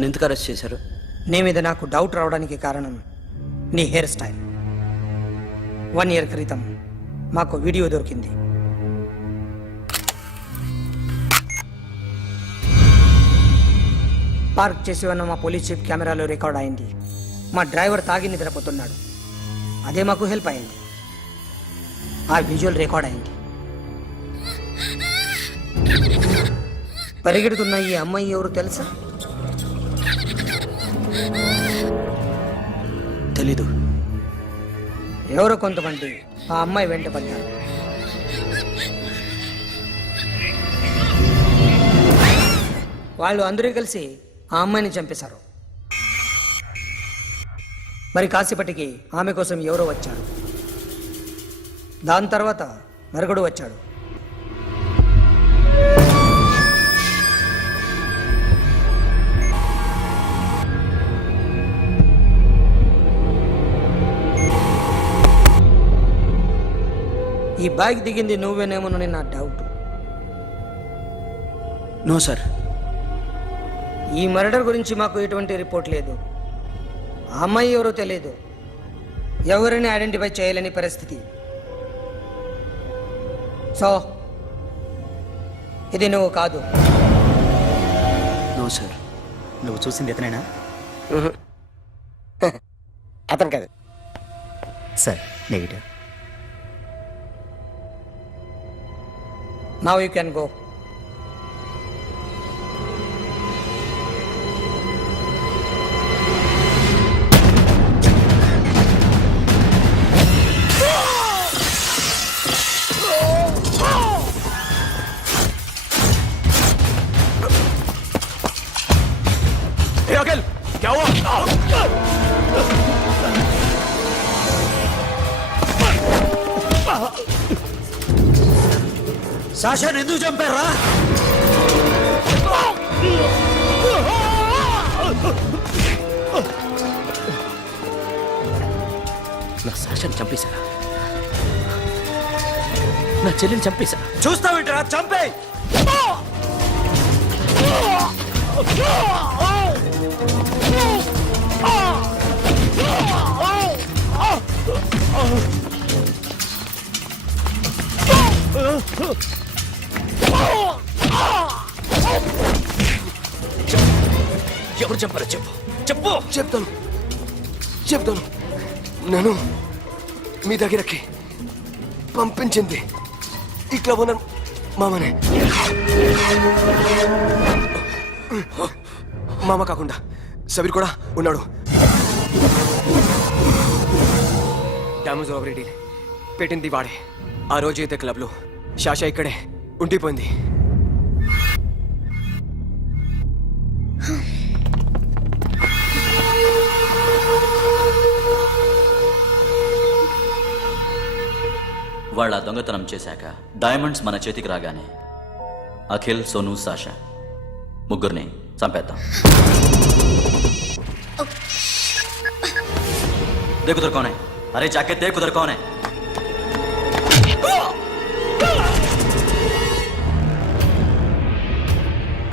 నన్ను ఎందుకు అరెస్ట్ చేశారు? నీ మీద నాకు డౌట్ రావడానికి కారణం నీ హెయిర్ స్టైల్. 1 year క్రితం మాకు వీడియో దొరికింది. పార్క్ చేసి ఉన్న మా పోలీస్ జీప్ కెమెరాలో రికార్డ్ అయింది. మా డ్రైవర్ తాగి నిద్రపోతున్నాడు. అదే మాకు హెల్ప్ అయింది. ఆ విజువల్ రికార్డ్ అయింది. పరిగెడుతున్న ఈ అమ్మాయి ఎవరు తెలుసా? తెలీదు. ఎవరో కొంతమంది ఆ అమ్మాయి వెంట పడ్డారు. వాళ్ళు అందరూ కలిసి ఆ అమ్మాయిని చంపేశారు. మరి కాసేపటికి ఆమె కోసం ఎవరో వచ్చారు. దాని తర్వాత మరొకడు వచ్చాడు. ఈ బైక్ దిగింది నువ్వేనేమోనని నా డౌట్. No sir. ఈ మర్డర్ గురించి మాకు ఎటువంటి రిపోర్ట్ లేదు. ఆ అమ్మాయి ఎవరో తెలియదు. ఎవరిని ఐడెంటిఫై చేయలేని పరిస్థితి. సో ఇది నువ్వు కాదు. No sir. నువ్వు చూసింది ఇతనేనా? అతను కాదు sir, negative. Now you can go. Hey, Akhil, क्या हुआ? సాషాని ఎందుకు చంపారా? నా సాషాని చంపేశారా? నా చెల్లిని చంపేశారా? చూస్తావేంట్రా? చంపే. ఎవరు చంపారో చెప్పు. చెప్పు. చెప్తాను. నేను మీ దగ్గరకి పంపించింది ఇట్లా ఉన్న మామనే. మామ కాకుండా సబీర్ కూడా ఉన్నాడు. డ్యామేజ్ ఓవర్ డీల్ పెట్టింది వాడే. ఆ రోజు అయితే క్లబ్లో శాషా ఇక్కడే ఉండిపోయింది. వాళ్ళ దొంగతనం చేశాక డైమండ్స్ మన చేతికి రాగానే అఖిల్, సోను, సాషా ముగ్గురిని చంపేద్దాం. देख उधर कौन है? अरे जाके देख उधर कौन है?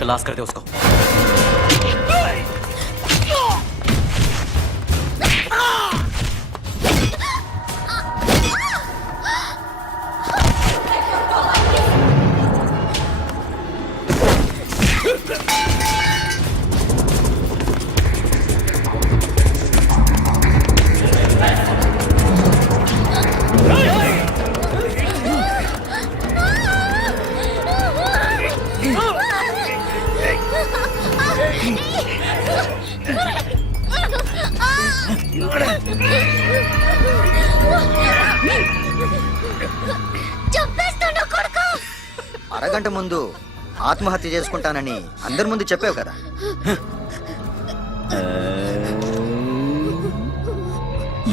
क्लास कर दे उसको. అరగంట ముందు ఆత్మహత్య చేసుకుంటానని అందరి ముందు చెప్పావు కదా.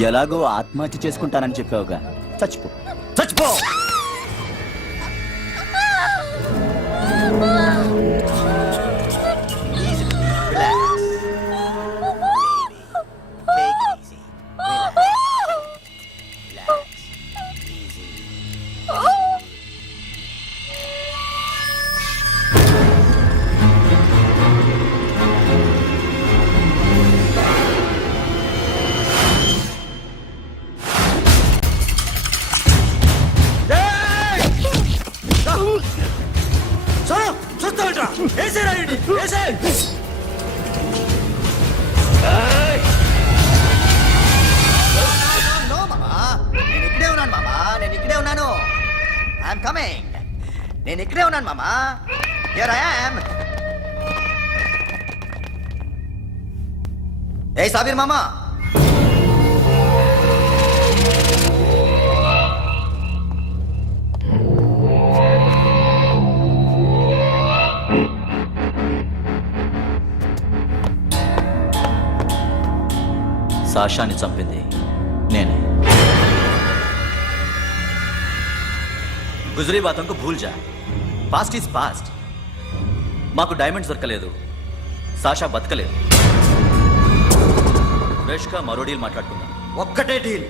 ఎలాగో ఆత్మహత్య చేసుకుంటానని చెప్పావుగా, చచ్చిపో చచ్చిపో. I'm coming. నేను ఇక్కడే ఉన్నాను మామా. Here I am. ఏ సాబీర్ మామా, సాషాని చంపింది నేనే. గుజరీ బాతంకు భూల్ జా. Past is past. మాకు డైమండ్స్ దొరకలేదు, సాషా బతకలేదు. ఫ్రెష్గా మరో డీల్ మాట్లాడుకుందాం. ఒక్కటే డీల్,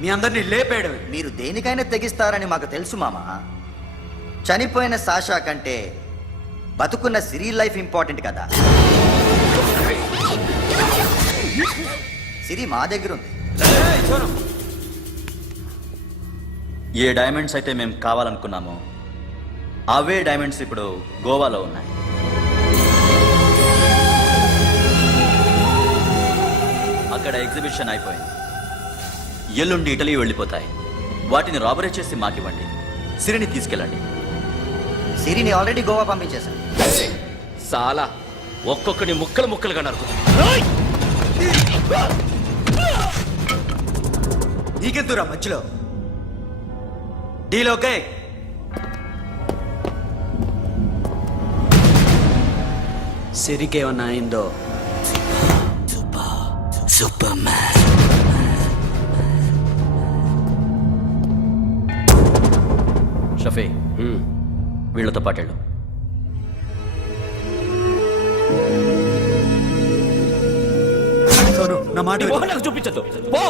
మీ అందరినీ లేపేయడమే. మీరు దేనికైనా తెగిస్తారని మాకు తెలుసు మామా. చనిపోయిన సాషా కంటే బతుకున్న సిరి లైఫ్ ఇంపార్టెంట్ కదా. సిరి మా దగ్గర ఉంది. ఏ డైమండ్స్ అయితే మేము కావాలనుకున్నామో అవే డైమండ్స్ ఇప్పుడు గోవాలో ఉన్నాయి. అక్కడ ఎగ్జిబిషన్ అయిపోయింది. ఎల్లుండి ఇటలీ వెళ్ళిపోతాయి. వాటిని రాబరీ చేసి మాకివ్వండి. సిరిని తీసుకెళ్ళండి. సిరిని ఆల్రెడీ గోవా పంపించేశాను. సాలా ఒక్కొక్కని ముక్కలు ముక్కలుగా నరుకు. నీకెందురా మధ్యలో? Deal okay? సిరికేమన్నా అయిందో సూపర్ మ్యాన్. షఫీ, వీళ్ళతో పాటేళ్ళు. సోను, నా మాట విను. నాకు చూపించద్దు. పో.